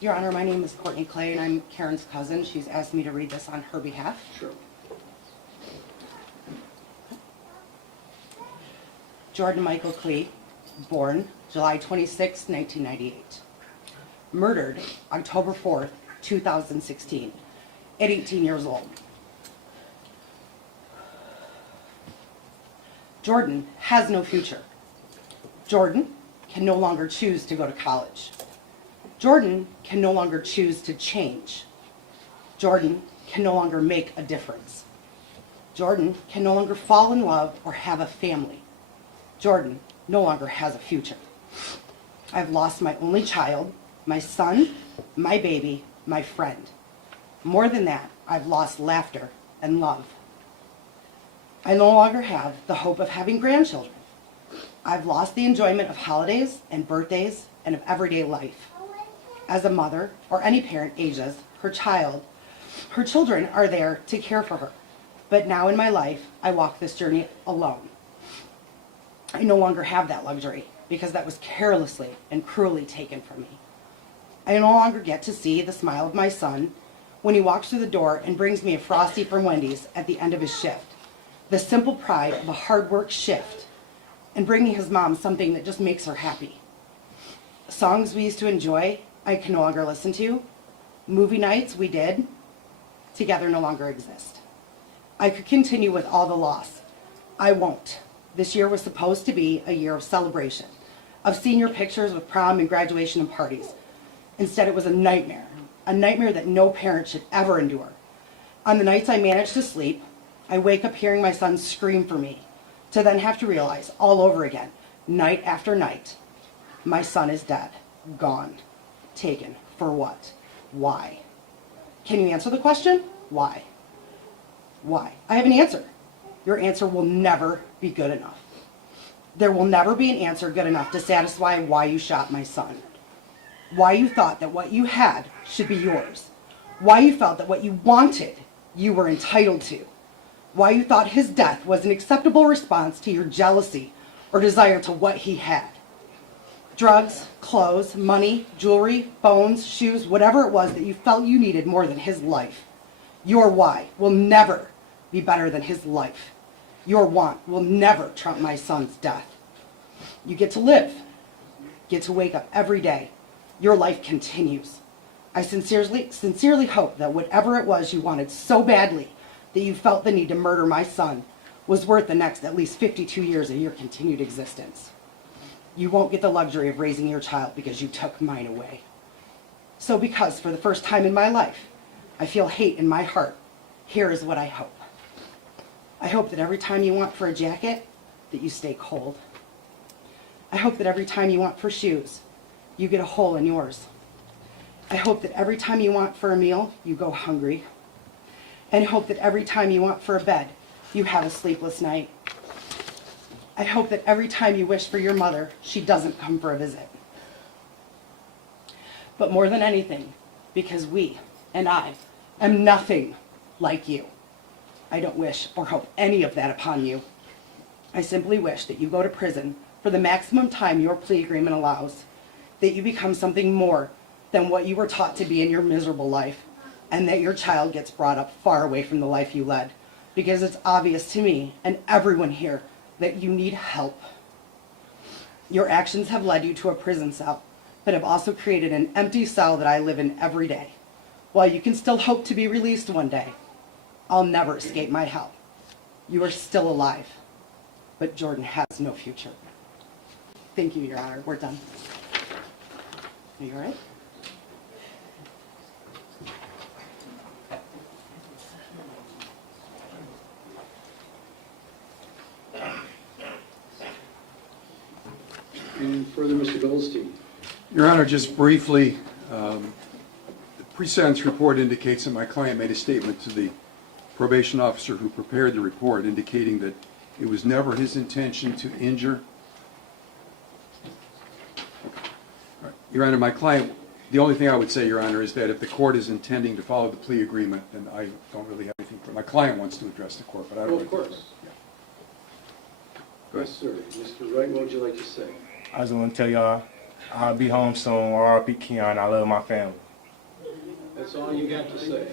Your Honor, my name is Jordan Klee, and I'm Karen's cousin. She's asked me to read this on her behalf. Sure. Jordan Michael Klee, born July 26, 1998. Murdered October 4th, 2016, at 18 years old. Jordan has no future. Jordan can no longer choose to go to college. Jordan can no longer choose to change. Jordan can no longer make a difference. Jordan can no longer fall in love or have a family. Jordan no longer has a future. I've lost my only child, my son, my baby, my friend. More than that, I've lost laughter and love. I no longer have the hope of having grandchildren. I've lost the enjoyment of holidays and birthdays and of everyday life. As a mother, or any parent ages, her children are there to care for her. But now in my life, I walk this journey alone. I no longer have that luxury because that was carelessly and cruelly taken from me. I no longer get to see the smile of my son when he walks through the door and brings me a Frosty from Wendy's at the end of his shift. The simple pride of a hard work shift and bringing his mom something that just makes her happy. Songs we used to enjoy, I can no longer listen to. Movie nights we did together no longer exist. I could continue with all the loss. I won't. This year was supposed to be a year of celebration, of senior pictures with prom and graduation and parties. Instead, it was a nightmare that no parent should ever endure. On the nights I managed to sleep, I wake up hearing my son scream for me, to then have to realize all over again, night after night, my son is dead, gone, taken. For what? Why? Can you answer the question? Why? Why? I have an answer. Your answer will never be good enough. There will never be an answer good enough to satisfy why you shot my son. Why you thought that what you had should be yours. Why you felt that what you wanted you were entitled to. Why you thought his death was an acceptable response to your jealousy or desire to what he had. Drugs, clothes, money, jewelry, phones, shoes, whatever it was that you felt you needed more than his life. Your why will never be better than his life. Your want will never trump my son's death. You get to live, get to wake up every day. Your life continues. I sincerely hope that whatever it was you wanted so badly that you felt the need to murder my son was worth the next at least 52 years of your continued existence. You won't get the luxury of raising your child because you took mine away. So because for the first time in my life, I feel hate in my heart, here is what I hope. I hope that every time you want for a jacket, that you stay cold. I hope that every time you want for shoes, you get a hole in yours. I hope that every time you want for a meal, you go hungry. And I hope that every time you want for a bed, you have a sleepless night. I hope that every time you wish for your mother, she doesn't come for a visit. But more than anything, because we and I am nothing like you, I don't wish or hope any of that upon you. I simply wish that you go to prison for the maximum time your plea agreement allows, that you become something more than what you were taught to be in your miserable life, and that your child gets brought up far away from the life you led, because it's obvious to me and everyone here that you need help. Your actions have led you to a prison cell, but have also created an empty cell that I live in every day. While you can still hope to be released one day, I'll never escape my hell. You are still alive, but Jordan has no future. Thank you, Your Honor. We're done. Are you all right? Any further, Mr. Goldstein? Your Honor, just briefly, the pre-sentence report indicates that my client made a statement to the probation officer who prepared the report indicating that it was never his intention to injure. Your Honor, my client, the only thing I would say, Your Honor, is that if the court is intending to follow the plea agreement, then I don't really have anything for it. My client wants to address the court, but I don't. Oh, of course. Yeah. Yes, sir. Mr. Wright, what would you like to say? I just want to tell y'all I'll be home soon. R.I.P. Keon. I love my family. That's all you got to say.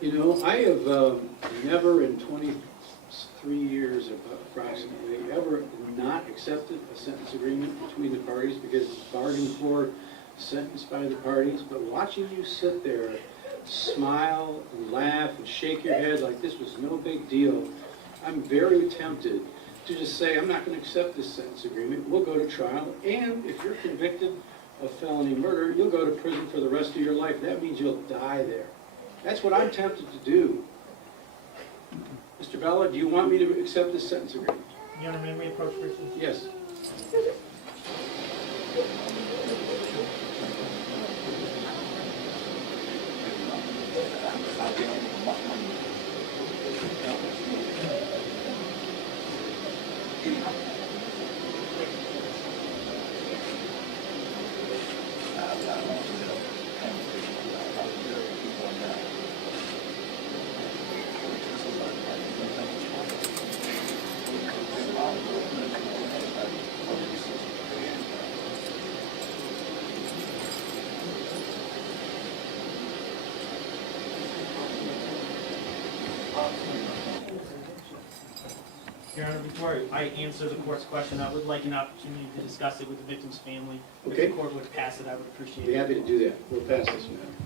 You know, I have never in 23 years approximately ever not accepted a sentence agreement between the parties because it's bargained for, sentenced by the parties. But watching you sit there, smile and laugh and shake your head like this was no big deal, I'm very tempted to just say, I'm not going to accept this sentence agreement. We'll go to trial, and if you're convicted of felony murder, you'll go to prison for the rest of your life. That means you'll die there. That's what I'm tempted to do. Mr. Bella, do you want me to accept this sentence agreement? Your Honor, may we approach persons? Yes. Your Honor, before I answer the court's question, I would like an opportunity to discuss it with the victim's family. If Okay. the court would pass it, I would appreciate I'd be it. happy to do that. We'll pass this matter.